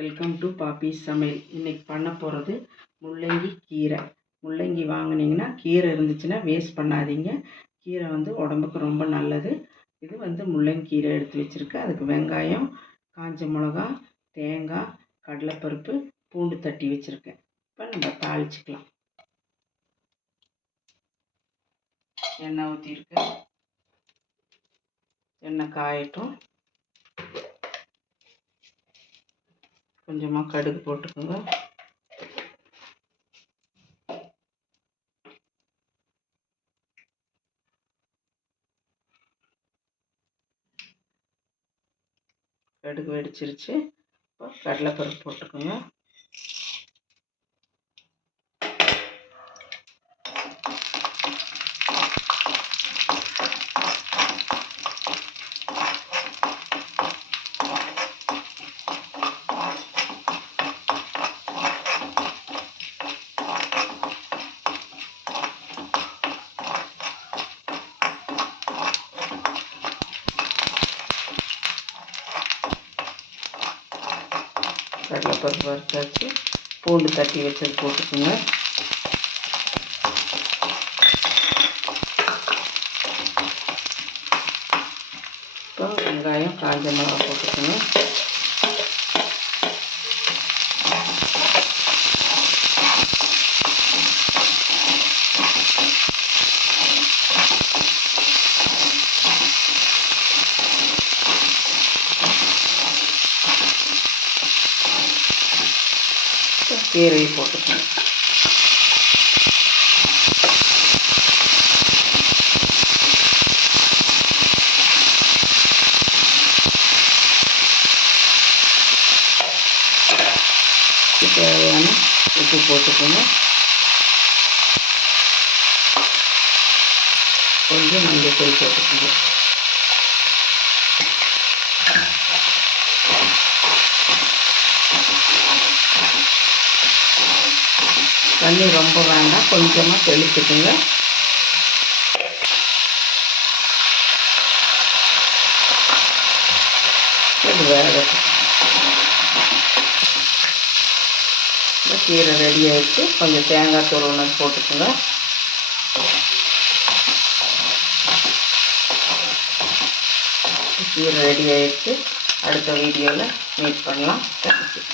Welcome to பாப்பி சமையல். இன்றைக்கி பண்ண போகிறது முள்ளங்கி கீரை. முள்ளங்கி வாங்குனீங்கன்னா கீரை இருந்துச்சுன்னா வேஸ்ட் பண்ணாதீங்க. கீரை வந்து உடம்புக்கு ரொம்ப நல்லது. இது வந்து முள்ளங்கி கீரை எடுத்து வச்சுருக்கேன் அதுக்கு வெங்காயம் காஞ்ச மிளகா தேங்காய் கடலைப்பருப்பு பூண்டு தட்டி வச்சுருக்கேன். இப்போ நம்ம தாளிச்சிக்கலாம். எண்ணெய் ஊற்றிருக்கேன் எண்ணெய் காயட்டும். கொஞ்சமாக கடுகு போட்டுக்கோங்க. கடுகு வெடிச்சிருச்சு. இப்போ கடலைப்பருப்பு போட்டுக்கோங்க. கடலைப்பருப்பு வறுத்தாச்சு பூண்டு தட்டி வச்சது போட்டுக்கோங்க. இப்போ வெங்காயம் காஞ்ச மிளகா போட்டுக்கோங்க. கீரையை போட்டுக்கணும். தேவையான உப்பு போட்டுக்கோங்க. கொஞ்சம் மஞ்சள் தூள் போட்டுக்கணும் தண்ணி ரொம்ப வேண்டாம். கொஞ்சமாக தெளிச்சுக்குங்க. இது வேறு இந்த கீரை ரெடி ஆகிடுச்சு கொஞ்சம் தேங்காய் துருவனது போட்டுக்கோங்க. கீரை ரெடி ஆகிடுச்சு அடுத்த வீடியோவில் மீட் பண்ணலாம். தேங்க்யூ